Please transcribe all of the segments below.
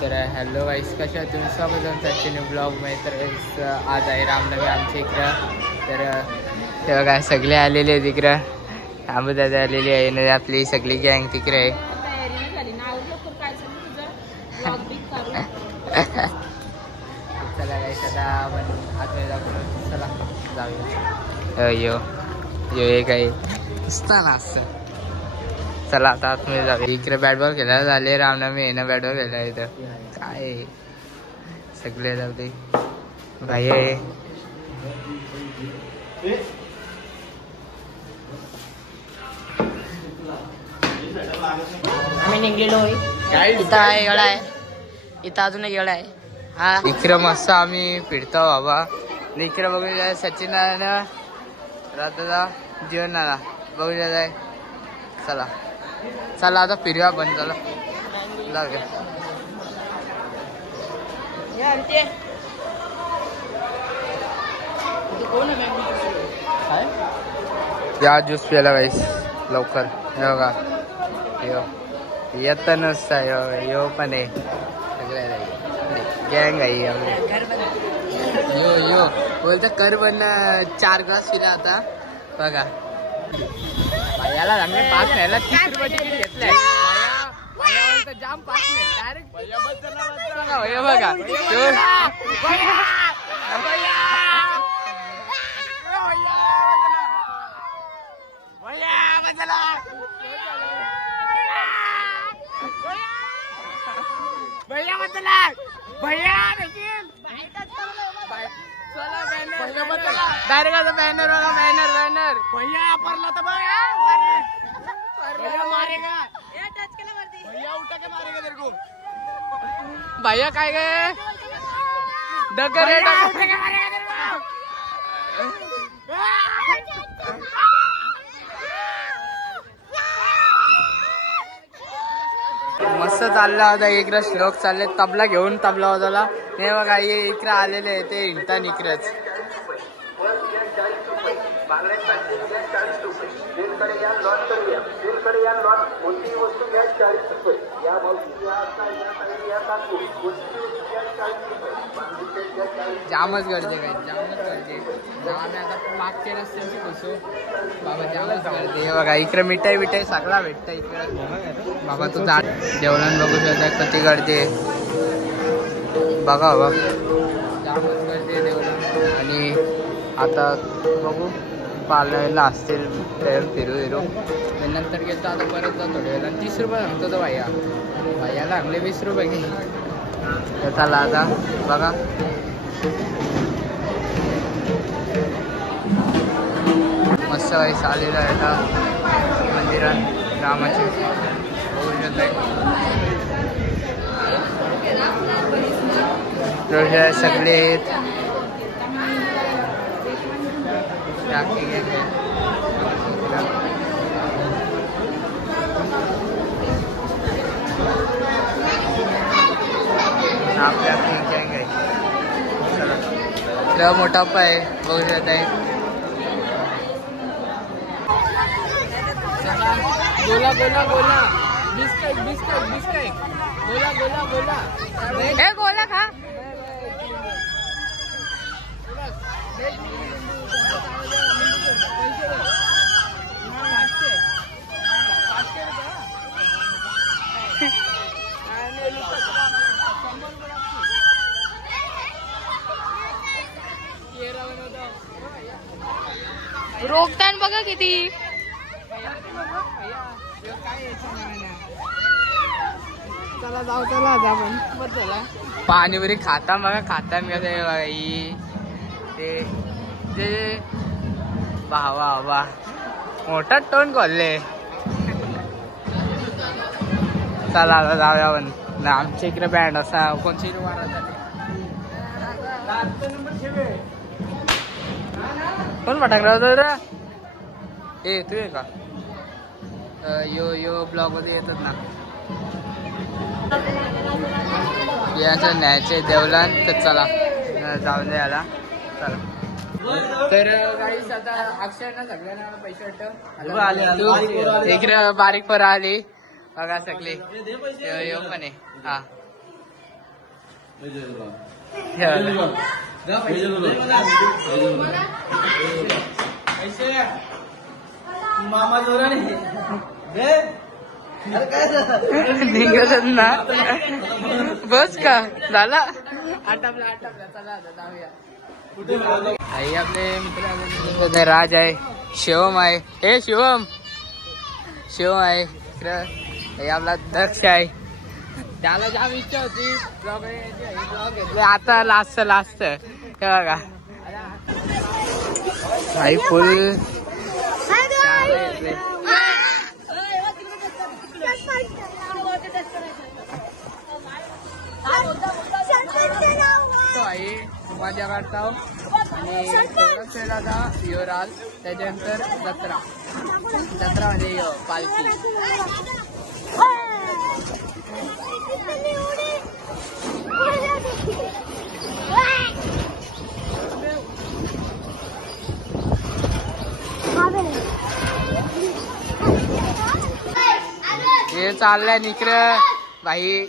तर hello vice कशा तुम्ही स्वागत तुमच्या न्यू ब्लॉगमध्ये. तर आज आहे रामनवमी आमच्या इकडं. तर तेव्हा काय सगळे आलेले आहेत इकडं. आंबू दादा आलेली आहे ना, आपली सगळी गँग तिकडे आहे. चला काय आता आपण आतमध्ये जाऊ. चला जाऊया. यो यो एक आहे ना असं. चला आता आतमध्ये जाऊ. इकडे बॅट बॉल खेळायला झाले. रामनवमी आहे ना, बॅट बॉल खेळायला इथं काय सगळे जाऊ दे भाई आहे. आम्ही निघलेलो इथं आहे गळा आहे. इथं अजून एक गळा आहे. हा इकडे मस्त आम्ही फिरतो बाबा. इकडे बघूया सचिन राधा जीवनाला बघूया जाय. चला चला आता फिरूया आपण. चला जाऊया. या ज्यूस प्यायला गाईस लवकर. हे बघा यो येत नसता यो पण आहे सगळ्या गँग आहे. यो यो बोलता कर पण 4 ग्लास पिला आता बघा. याला चांगले पास न्यायला 30 रुपये तिकीट घेतलंय. जाम पास नाही डायरेक्ट बघा. डायरेक्ट आता बॅनर वाला बॅनर भैया परला तर भैया मारेगा. भैया उठा के मारेगा तेरे को. भैया काय गए डगर है मस्त चालला होता. इकडे श्लोक चालले तबला घेऊन. तबला होताला हे बघा इकडे आलेले आहे ते हिंडतान इकडेच. जामच गर्दी काय जामच गर्दी. आम्ही आता मागच्या रस्त्याची घुसू बाबा. जामच गर्दी. हे बघा इकडे मिठाई बिठाई सगळा भेटतं इकडे बाबा. तू जा जेवणान बघू शकता किती गर्दी आहे बघा बाबा. जामच गर्दी आहे जेवणान. आणि आता बघू पालनाला असतील फिरू नंतर गेलो. आता परत जा थोड्या वेळेला. 30 रुपये सांगतो तो भैया लागले 20 रुपये घे. तर चला आता बघा. मस्त वाईस आलेला आहे आता मंदिरात रामाची बघू शकता सगळे आपल्या गँग आहे. चला मोठा आहे बघू शकत आहे. गोला गोला गोला बिस्किट बिस्किट बिस्किट गोला गोला गोला हे गोला खा. रोगतान बघा किती. चला जाऊ चला आपण चला. पाणीपुरी खाता बघा. खाता मी ते ते वा वा मोठा टोन खोलले. चला आता जाऊया आपण. आमच्या इकडे बँड असा कोणची कोण फटाकला होता ए तू आहे का. यो यो ब्लॉग मध्ये येतात ना याचं न्यायचे देवलान. तर चला जाऊन द्यायला चला. तर गाईस आता अक्षरना सगळ्यांना पैसे वाटतं. इकडे बारीक पर आली बघा सगळे पण आहे. हा मामा जोरा नाही निघत ना बस का झाला आटापला चला आता जाऊया. आई आपले मित्र राज आहे, शिवम आहे. हे शिवम आहे हे आपला दक्ष आहे. त्याला जाम इच्छा होती ब्लॉग घेतले आता लास्ट हे बघा आई फुल आई मजा करता आणि युवराज त्याच्यानंतर जत्रा म्हणजे पालखी. हे चाललंय निकर भाई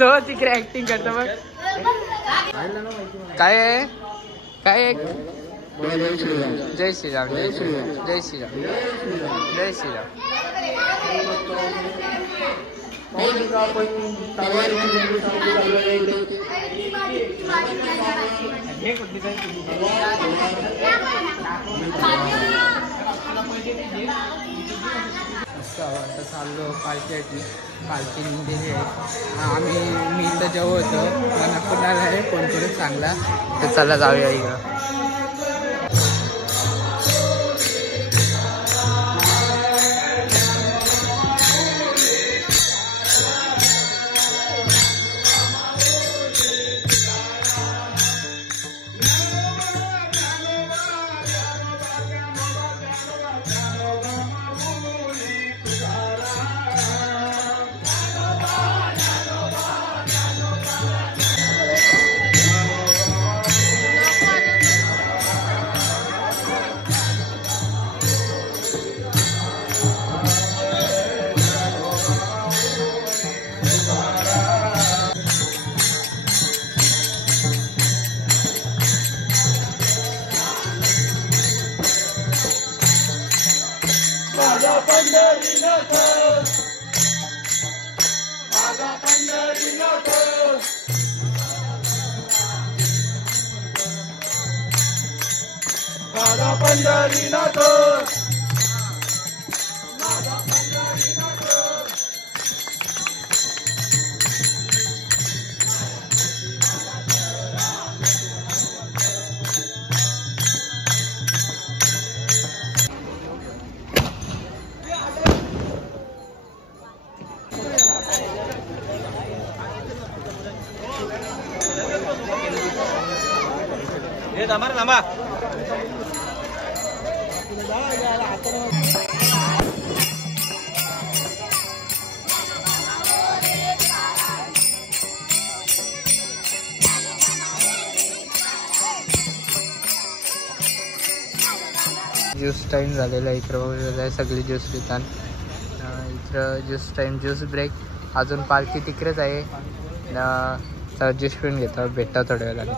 तो तिकडे ऍक्टिंग करतो मग काय आहे काय जय श्रीराम जय श्रीराम जय श्रीराम जय श्रीराम. आता चाललो पालखी निघलेली आहे. मी तर जेव्हा होतो मला कुणाला आहे कोणतरी चांगला तर चला जाऊया इकडं. थांबा ज्यूस टाइम झालेला आहे. इकडं सगळी ज्यूस पितात. इकडं ज्यूस टाइम ज्यूस ब्रेक. अजून पालखी तिकडेच आहे. ज्यूस पिऊन घेतो भेटता थोड्या वेळाला.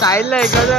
साईडला एखादं